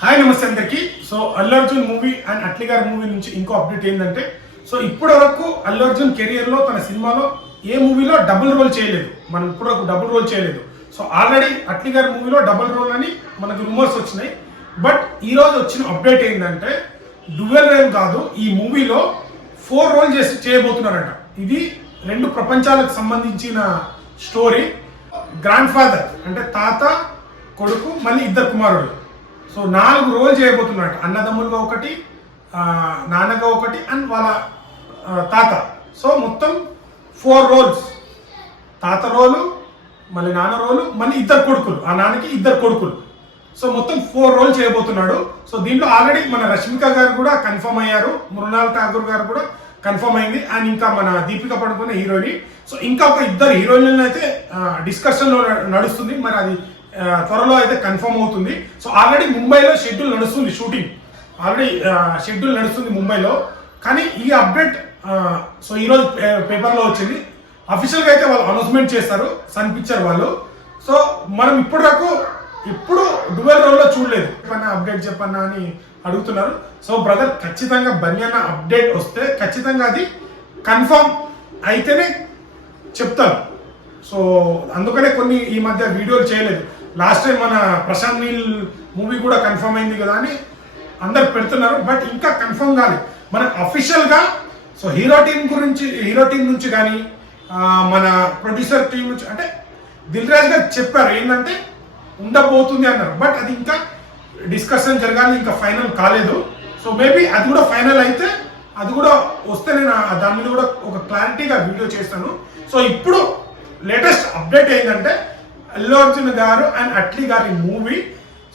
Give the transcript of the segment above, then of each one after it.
Hi నమస్తే అందరికి. So Allu Arjun movie and Atlee గారి మూవీ నుంచి ఇంకో అప్డేట్ ఏంటంటే, సో ఇప్పటి వరకు అల్లు అర్జున్ కెరియర్లో తన సినిమాలో ఏ మూవీలో డబుల్ రోల్ చేయలేదు. మనం ఇప్పటి వరకు డబుల్ రోల్ చేయలేదు. సో ఆల్రెడీ అట్లీ గారి మూవీలో డబుల్ రోల్ అని మనకు రూమర్స్ వచ్చినాయి. బట్ ఈ రోజు వచ్చిన అప్డేట్ ఏంటంటే డ్యూయల్ రోల్ కాదు, ఈ మూవీలో 4 రోల్ చేయబోతున్నారట. ఇది 2 ప్రపంచాలకు సంబంధించిన స్టోరీ. గ్రాండ్ ఫాదర్ అంటే తాత, కొడుకు, మళ్ళీ 2 కుమారుడు. So 4 role చేయబోతున్నట్టు. అన్నదమ్ములుగా ఒకటి, నాన్నగా ఒకటి అండ్ వాళ్ళ తాత. సో మొత్తం 4 రోల్స్. తాత రోలు, మళ్ళీ నాన్న రోలు, మళ్ళీ 2 కొడుకులు. ఆ నాన్నకి 2 కొడుకులు. సో మొత్తం 4 రోల్ చేయబోతున్నాడు. సో దీంట్లో ఆల్రెడీ మన రష్మిక గారు కూడా కన్ఫర్మ్ అయ్యారు, మృణాల్ ఠాగూర్ గారు కూడా కన్ఫర్మ్ అయింది, అండ్ ఇంకా మన దీపిక పడుకునే హీరోయిన్. సో ఇంకా ఒక 2 హీరోయిన్లను అయితే డిస్కషన్లో నడుస్తుంది. మరి అది త్వరలో అయితే కన్ఫర్మ్ అవుతుంది. సో ఆల్రెడీ ముంబైలో షెడ్యూల్ నడుస్తుంది, షూటింగ్ ఆల్రెడీ షెడ్యూల్ నడుస్తుంది ముంబైలో. కానీ ఈ అప్డేట్ సో ఈరోజు పేపర్లో వచ్చింది. అఫీషియల్గా అయితే వాళ్ళు అనౌన్స్మెంట్ చేస్తారు, సన్ పిక్చర్ వాళ్ళు. సో మనం ఇప్పుడు డ్యూయల్ రోల్లో చూడలేదు. అప్డేట్ చెప్పన్నా అని అడుగుతున్నారు. సో బ్రదర్, ఖచ్చితంగా బన్నీ అన్న అప్డేట్ వస్తే ఖచ్చితంగా అది కన్ఫర్మ్ అయితేనే చెప్తాను. సో అందుకనే కొన్ని ఈ మధ్య వీడియోలు చేయలేదు. లాస్ట్ టైం మన ప్రశాంత్ నీల్ మూవీ కూడా కన్ఫర్మ్ అయింది కదా అని అందరు పెడుతున్నారు. బట్ ఇంకా కన్ఫర్మ్ కాలేదు మనకు అఫీషియల్గా. సో హీరో టీం నుంచి కానీ మన ప్రొడ్యూసర్ టీం నుంచి అంటే దిల్ రాజు గారు చెప్పారు ఏంటంటే ఉండబోతుంది అన్నారు. బట్ అది ఇంకా డిస్కషన్ జరగాలి, ఇంకా ఫైనల్ కాలేదు. సో మేబీ అది కూడా ఫైనల్ అయితే, అది కూడా వస్తే నేను దాని మీద కూడా ఒక క్లారిటీగా వీడియో చేస్తాను. సో ఇప్పుడు లేటెస్ట్ అప్డేట్ ఏంటంటే అల్లు అర్జున్ గారు అండ్ అట్లీ గారి మూవీ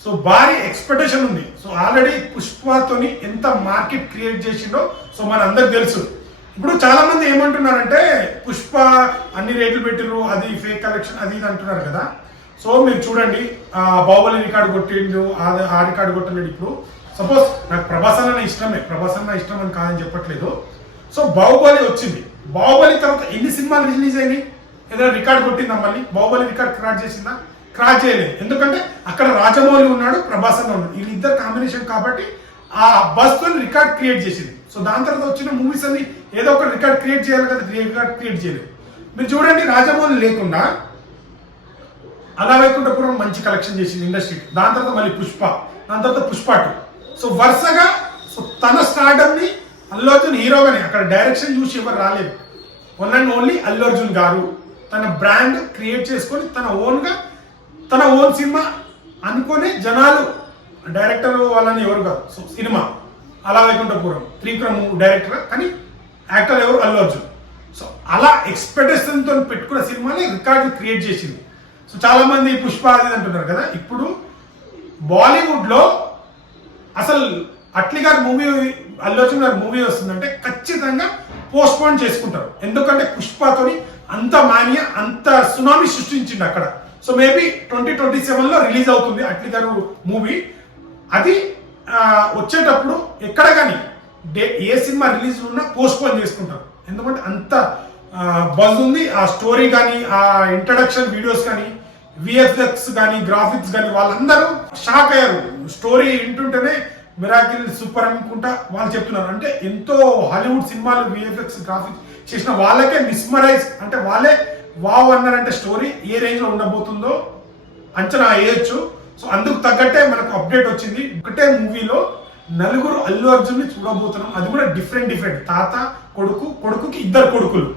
సో భారీ ఎక్స్పెక్టేషన్ ఉంది. సో ఆల్రెడీ పుష్పతోని ఎంత మార్కెట్ క్రియేట్ చేసిండో సో మన అందరికి తెలుసు. ఇప్పుడు చాలా మంది ఏమంటున్నారంటే పుష్ప అన్ని రేట్లు పెట్టిరు, అది ఫేక్ కలెక్షన్, అది ఇది అంటున్నారు కదా. సో మీరు చూడండి, బాహుబలి రికార్డు కొట్టిండు, ఆ రికార్డు కొట్టలేడు. ఇప్పుడు సపోజ్ నాకు ప్రభాస్ అన్న ఇష్టం అని కాదని చెప్పట్లేదు. సో బాహుబలి వచ్చింది, బాహుబలి తర్వాత ఎన్ని సినిమాలు రిలీజ్ అయినాయి? ఏదైనా రికార్డ్ కొట్టిందా? మళ్ళీ బాహుబలి రికార్డ్ క్రాక్ చేసిందా? క్రాక్ చేయలేదు. ఎందుకంటే అక్కడ రాజమౌళి ఉన్నాడు, ప్రభాస్ అన్న ఉన్నాడు, వీళ్ళిద్దరు కాంబినేషన్ కాబట్టి ఆ బస్తో రికార్డ్ క్రియేట్ చేసింది. సో దాని తర్వాత వచ్చిన మూవీస్ అన్ని ఏదో ఒక రికార్డ్ క్రియేట్ చేయాలి కదా, రికార్డ్ క్రియేట్ చేయలేదు. మీరు చూడండి, రాజమౌళి లేకుండా అలా వైకుంఠపురం మంచి కలెక్షన్ చేసింది ఇండస్ట్రీకి. దాని తర్వాత మళ్ళీ పుష్ప, దాని తర్వాత పుష్ప 2. సో వరుసగా సో తన స్టార్డమ్ని అల్లు అర్జున్ హీరోగానే, అక్కడ డైరెక్షన్ చూసి ఎవరు రాలేదు. One and only Allu Arjun గారు తన బ్రాండ్ క్రియేట్ చేసుకొని తన ఓన్ సినిమా అనుకునే జనాలు, డైరెక్టర్ వాళ్ళని ఎవరు కాదు. సో సినిమా అలా వైకుంఠపురం త్రివిక్రమ్ డైరెక్టర్, కానీ యాక్టర్ ఎవరు? అల్లు అర్జున్. సో అలా ఎక్స్పెక్టేషన్తో పెట్టుకున్న సినిమాని రికార్డు క్రియేట్ చేసింది. సో చాలా మంది పుష్ప అది అంటున్నారు కదా. ఇప్పుడు బాలీవుడ్లో అసలు అట్లీ గారి మూవీ, అల్లు అర్జున్ గారి మూవీ వస్తుందంటే ఖచ్చితంగా పోస్ట్పోన్ చేసుకుంటారు. ఎందుకంటే పుష్పతోని అంత మానియా, అంత సునామీ సృష్టించింది అక్కడ. సో మేబీ 2027లో రిలీజ్ అవుతుంది అట్లీ గారు మూవీ. అది వచ్చేటప్పుడు ఎక్కడ కానీ ఏ సినిమా రిలీజ్ ఉన్నా పోస్ట్పోన్ చేసుకుంటారు. ఎందుకంటే అంత బజ్ ఉంది. ఆ స్టోరీ కానీ, ఆ ఇంట్రడక్షన్ వీడియోస్ కానీ, విఎఫ్ఎక్స్ కానీ, గ్రాఫిక్స్ కానీ వాళ్ళందరూ షాక్ అయ్యారు. స్టోరీ వింటుంటేనే మిరాకిల్ సూపర్ అనుకుంటా వాళ్ళు చెప్తున్నారు. అంటే ఎంతో హాలీవుడ్ సినిమాలు విఎఫ్ఎక్స్ గ్రాఫిక్స్ చేసిన వాళ్ళకే మిస్మరైజ్, అంటే వాళ్ళే వావ్ అన్నారంటే స్టోరీ ఏ రేంజ్లో ఉండబోతుందో అంచనా వేయొచ్చు. సో అందుకు తగ్గట్టే మనకు అప్డేట్ వచ్చింది. ఒకటే మూవీలో 4 అల్లు అర్జున్ని చూడబోతున్నాం. అది కూడా డిఫరెంట్ తాత, కొడుకుకి 2 కొడుకులు.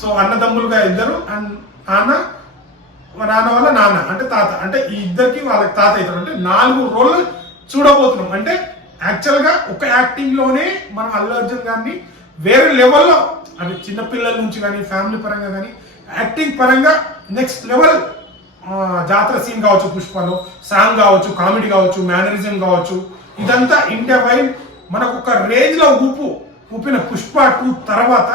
సో అన్నదమ్ములుగా 2 అండ్ నాన్న వాళ్ళ నాన్న అంటే తాత, అంటే ఈ 2కి వాళ్ళకి తాత అవుతారు. అంటే 4 రోళ్ళు చూడబోతున్నాం. అంటే యాక్చువల్గా ఒక యాక్టింగ్లోనే మనం అల్లు అర్జున్ గారిని వేరే లెవెల్లో, అది చిన్నపిల్లల నుంచి కానీ, ఫ్యామిలీ పరంగా కానీ, యాక్టింగ్ పరంగా నెక్స్ట్ లెవెల్. జాతర సీన్ కావచ్చు, పుష్పలో సాంగ్ కావచ్చు, కామెడీ కావచ్చు, మేనరిజం కావచ్చు, ఇదంతా ఇండియా వైడ్ మనకు ఒక రేంజ్లో ఊపిన పుష్ప 2 తర్వాత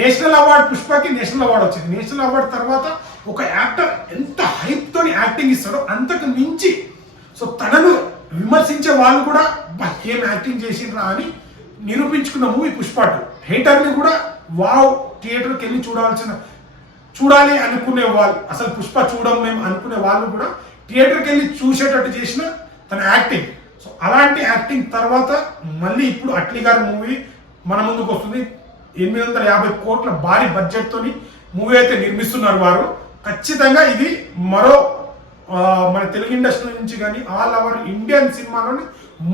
నేషనల్ అవార్డు, పుష్పకి నేషనల్ అవార్డు వచ్చింది. నేషనల్ అవార్డు తర్వాత ఒక యాక్టర్ ఎంత హైప్తో యాక్టింగ్ ఇస్తాడో అంతకు మించి సో తనను విమర్శించే వాళ్ళు కూడా ఏం యాక్టింగ్ చేసిండ్రా అని నిరూపించుకున్న మూవీ పుష్ప 2. హేటర్ని కూడా వావ్ థియేటర్కి వెళ్ళి చూడాలి అనుకునే వాళ్ళు, అసలు పుష్ప చూడం మేము అనుకునే వాళ్ళు కూడా థియేటర్కి వెళ్ళి చూసేటట్టు చేసిన తన యాక్టింగ్. సో అలాంటి యాక్టింగ్ తర్వాత మళ్ళీ ఇప్పుడు అట్లీ గారి మూవీ మన ముందుకు వస్తుంది. 850 కోట్ల భారీ బడ్జెట్ తోని మూవీ అయితే నిర్మిస్తున్నారు వారు. ఖచ్చితంగా ఇది మరో మన తెలుగు ఇండస్ట్రీ నుంచి కానీ ఆల్ ఓవర్ ఇండియన్ సినిమాలోని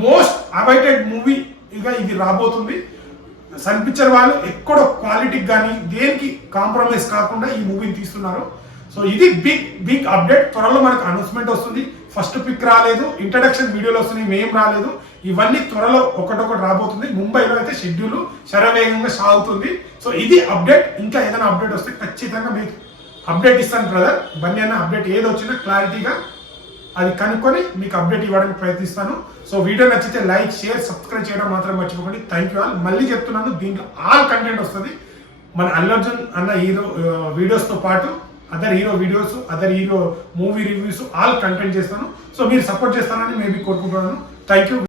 మోస్ట్ అవైటెడ్ మూవీగా ఇది రాబోతుంది. సన్ పిక్చర్ వాళ్ళు ఎక్కడో క్వాలిటీకి కానీ దేనికి కాంప్రమైజ్ కాకుండా ఈ మూవీని తీస్తున్నారు. సో ఇది బిగ్ అప్డేట్. త్వరలో మనకు అనౌన్స్మెంట్ వస్తుంది. ఫస్ట్ పిక్ రాలేదు, ఇంట్రడక్షన్ వీడియోలు వస్తున్నాయి, మేం రాలేదు. ఇవన్నీ త్వరలో ఒకటొకటి రాబోతుంది. ముంబైలో అయితే షెడ్యూల్ శరవేగంగా సాగుతుంది. సో ఇది అప్డేట్. ఇంకా ఏదైనా అప్డేట్ వస్తే ఖచ్చితంగా మీకు అప్డేట్ ఇస్తాను బ్రదర్. బన్నీ అన్న అప్డేట్ ఏది వచ్చినా క్లారిటీగా అది కనుక్కొని మీకు అప్డేట్ ఇవ్వడానికి ప్రయత్నిస్తాను. సో వీడియో నచ్చితే లైక్, షేర్, సబ్స్క్రైబ్ చేయడం మాత్రం మర్చిపోకండి. Thank you all. మళ్ళీ చెప్తున్నాను, దీంట్లో ఆల్ కంటెంట్ వస్తుంది. మన అల్లు అర్జున్ అన్న హీరో వీడియోస్తో పాటు other hero videos, other hero movie reviews, all content చేస్తాను. సో మీరు సపోర్ట్ చేస్తానని మేబీ కోరుకుంటున్నాను. Thank you.